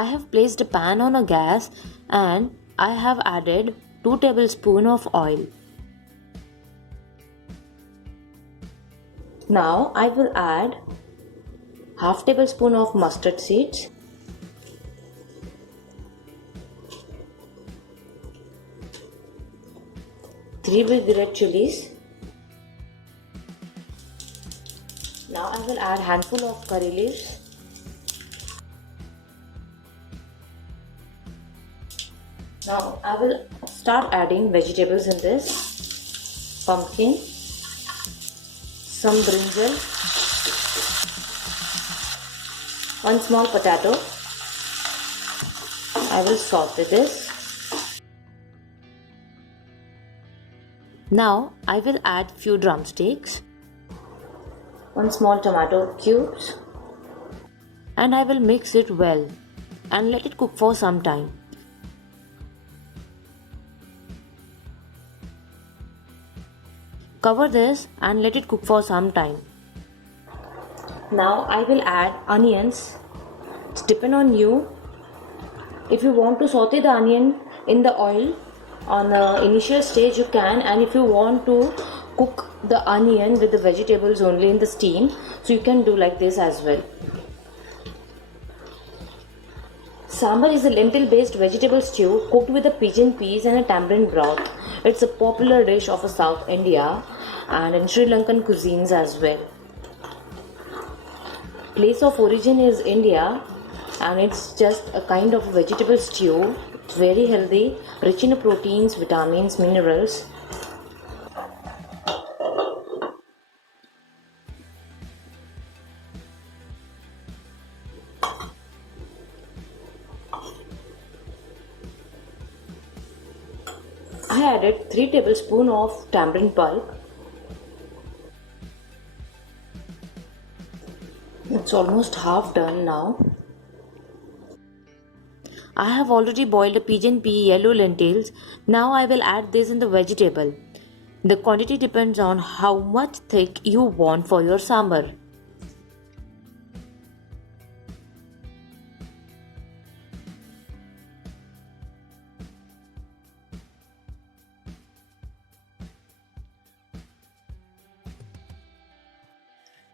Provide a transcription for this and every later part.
I have placed a pan on a gas and I have added 2 tablespoons of oil. Now I will add half tablespoon of mustard seeds, three big red chilies. Now I will add handful of curry leaves. Now I will start adding vegetables in this. Pumpkin, some brinjal, one small potato. I will saute this. Now I will add few drumsticks, one small tomato cubes, and I will mix it well and let it cook for some time. Cover this and let it cook for some time. Now I will add onions. It's depend on you. If you want to saute the onion in the oil on the initial stage, you can, and if you want to cook the onion with the vegetables only in the steam, so you can do like this as well. Sambar is a lentil-based vegetable stew cooked with a pigeon peas and a tamarind broth. It's a popular dish of South India and in Sri Lankan cuisines as well. Place of origin is India, and it's just a kind of vegetable stew. It's very healthy, rich in proteins, vitamins, minerals. I added 3 tablespoons of tamarind pulp. It's almost half done now. I have already boiled a pigeon pea yellow lentils. Now I will add this in the vegetable. The quantity depends on how much thick you want for your sambar.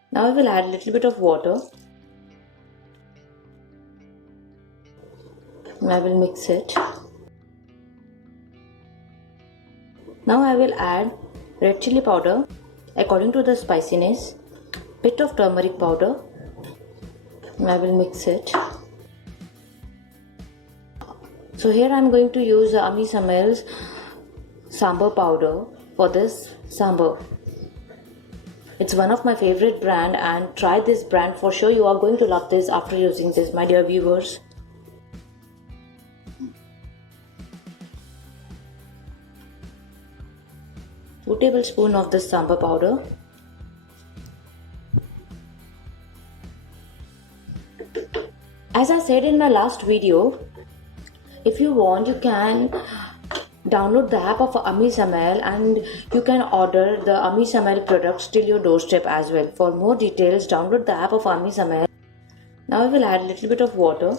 Now I will add a little bit of water. I will mix it. Now I will add red chili powder according to the spiciness, bit of turmeric powder. I will mix it. So here I am going to use Ami Samel's sambar powder for this sambar. It's one of my favorite brand, and try this brand for sure. You are going to love this after using this, my dear viewers. Two tablespoons of this sambar powder. As I said in my last video, if you want, you can download the app of Ami Samel and you can order the Ami Samel products till your doorstep as well. For more details, download the app of Ami Samel. Now I will add a little bit of water.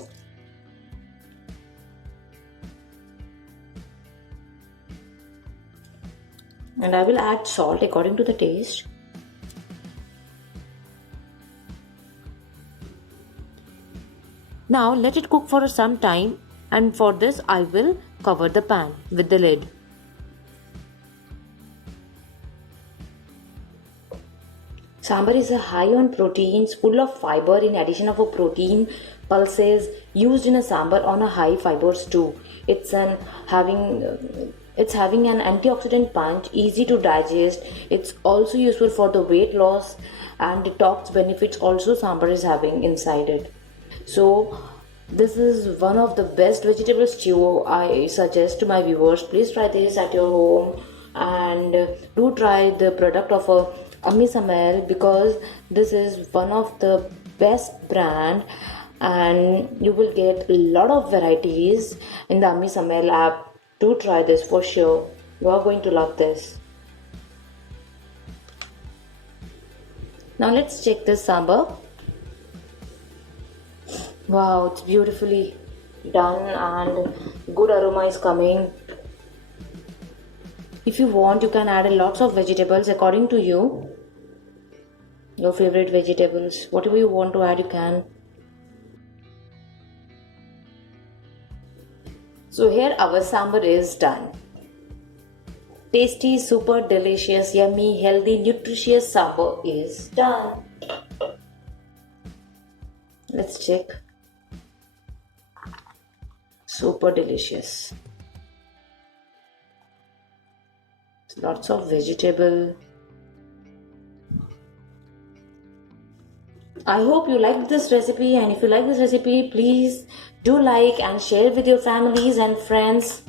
And I will add salt according to the taste. Now let it cook for some time, and for this I will cover the pan with the lid. Sambar is high on proteins, full of fiber. In addition of a protein, pulses used in a sambar on a high fiber stew. It's having an antioxidant punch, easy to digest. It's also useful for the weight loss and detox benefits also sambar is having inside it. So this is one of the best vegetable stew I suggest to my viewers. Please try this at your home and do try the product of Ami Samel, because this is one of the best brand and you will get a lot of varieties in the Ami Samel app. Do try this for sure. You are going to love this. Now let's check this sambar. Wow, it's beautifully done and good aroma is coming. If you want, you can add lots of vegetables according to you. Your favorite vegetables, whatever you want to add, you can. So here our sambar is done. Tasty, super delicious, yummy, healthy, nutritious sambar is done. Let's check. Super delicious. Lots of vegetable. I hope you liked this recipe, and if you like this recipe, please do like and share with your families and friends.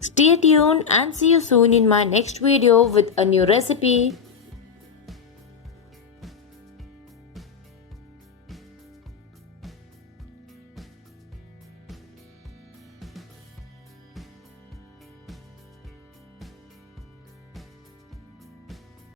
Stay tuned and see you soon in my next video with a new recipe.